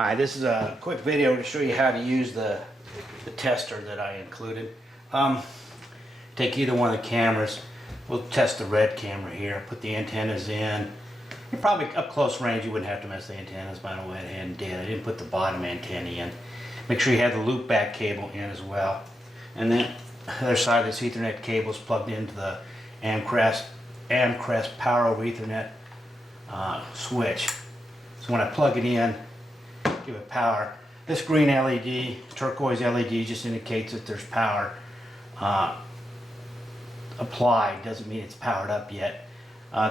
Hi, this is a quick video to show you how to use the tester that I included. Take either one of the cameras. We'll test the red camera here, put the antennas in. You're probably up close range, you wouldn't have to mess the antennas, by the way, I went ahead and did. I didn't put the bottom antenna in. Make sure you have the loop back cable in as well. And then the other side of this Ethernet cable is plugged into the Amcrest Power over Ethernet switch. So when I plug it in, give it power. This green LED, turquoise LED, just indicates that there's power applied. Doesn't mean it's powered up yet.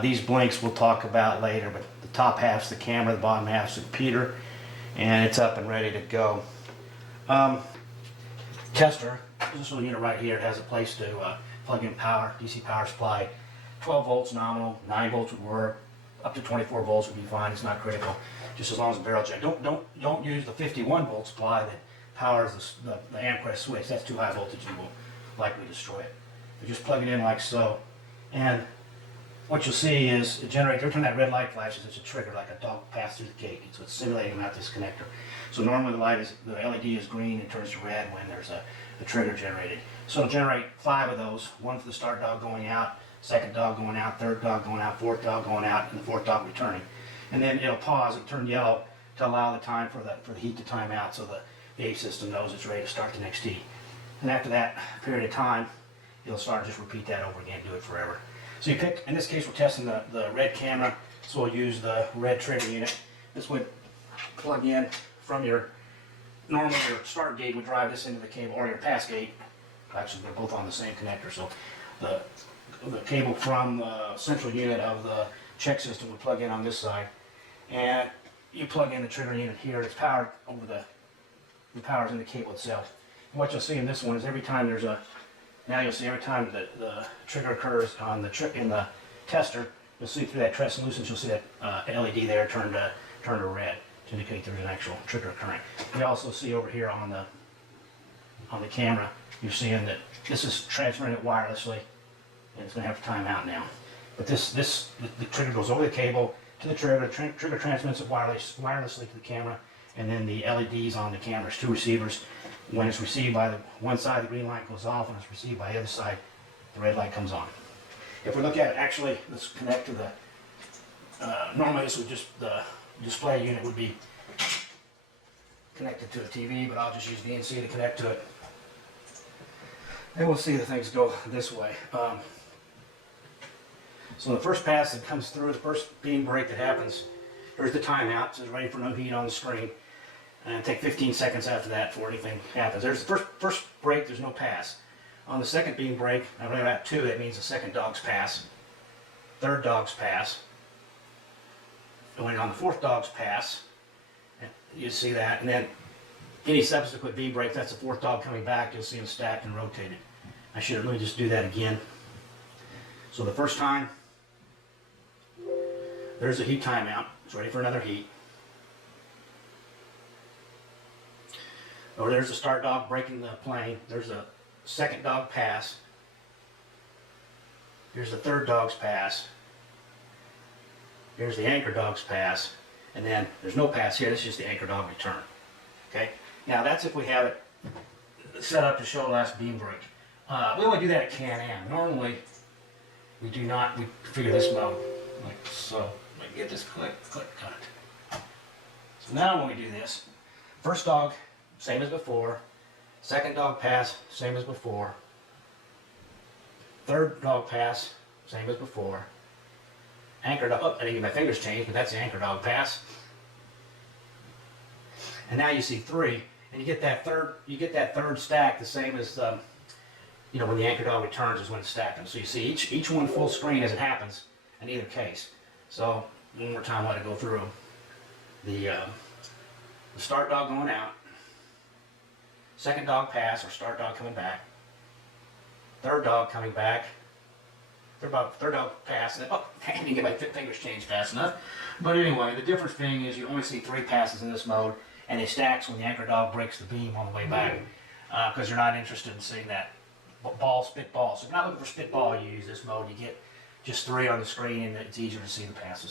These blinks we'll talk about later, but the top half's the camera, the bottom half's the computer, and it's up and ready to go. Tester, this little unit right here, it has a place to plug in power, DC power supply. 12 volts nominal, 9 volts would work, up to 24 volts would be fine. It's not critical, just as long as the barrel jack. Don't use the 51 volt supply that powers the Amcrest switch. That's too high voltage and will likely destroy it. So just plug it in like so, and what you'll see is it generates, every time that red light flashes, it's a trigger, like a dog passed through the gate. So it's simulating out this connector. So normally the LED is green and turns to red when there's a trigger generated. So it'll generate 5 of those, one for the start dog going out, second dog going out, third dog going out, fourth dog going out, and the fourth dog returning. And then it'll pause and turn yellow to allow the time for the heat to time out, so the APES system knows it's ready to start the next heat. And after that period of time, it'll start to just repeat that over again, do it forever. So you pick, in this case we're testing the red camera, so we'll use the red trigger unit. This would plug in from normally your start gate would drive this into the cable, or your pass gate. Actually, they're both on the same connector, so the cable from the central unit of the Czech system would plug in on this side, and you plug in the trigger unit here. It's powered over the power's in the cable itself. And what you'll see in this one is every time you'll see every time the trigger occurs on in the tester, you'll see through that translucence, you'll see that LED there turn to red to indicate there's an actual trigger occurring. We also see over here on the camera, you're seeing that this is transferring it wirelessly, and it's going to have to time out now. But the trigger goes over the cable to the trigger. The trigger transmits it wirelessly to the camera, and then the LEDs on the camera, there's 2 receivers. When it's received by one side, the green light goes off. When it's received by the other side, the red light comes on. If we look at it, actually, let's connect to normally this would just, the display unit would be connected to a TV, but I'll just use VNC to connect to it. And we'll see the things go this way. So the first pass that comes through, the first beam break that happens, there's the timeout, so it's ready for no heat on the screen. And take 15 seconds after that before anything happens. There's the first break, there's no pass. On the second beam break, I run about 2, that means the second dog's pass, third dog's pass. Going on the fourth dog's pass, you see that, and then any subsequent beam break, that's the fourth dog coming back, you'll see them stacked and rotated. Let me just do that again. So the first time, there's the heat timeout, it's ready for another heat. Or there's the start dog breaking the plane, there's a second dog pass, here's the third dog's pass, here's the anchor dog's pass, and then there's no pass here, this is just the anchor dog return. Okay? Now that's if we have it set up to show last beam break. We only do that at Can-Am. Normally, we do not, we figure this mode, like so. Let me get this click, cut it. So now when we do this, first dog, same as before. Second dog pass, same as before. Third dog pass, same as before. Anchor dog, I didn't get my fingers changed, but that's the anchor dog pass. And now you see 3, and you get that third stack the same as when the anchor dog returns is when it's stacking. So you see each one full screen as it happens in either case. So one more time, let it go through. The start dog going out. Second dog pass, or start dog coming back. Third dog coming back. Third dog pass, and then, I didn't get my fingers changed fast enough. But anyway, the difference being is you only see 3 passes in this mode, and it stacks when the anchor dog breaks the beam on the way back, because you're not interested in seeing that spit ball. So if you're not looking for spit ball, you use this mode. You get just 3 on the screen, and it's easier to see the passes.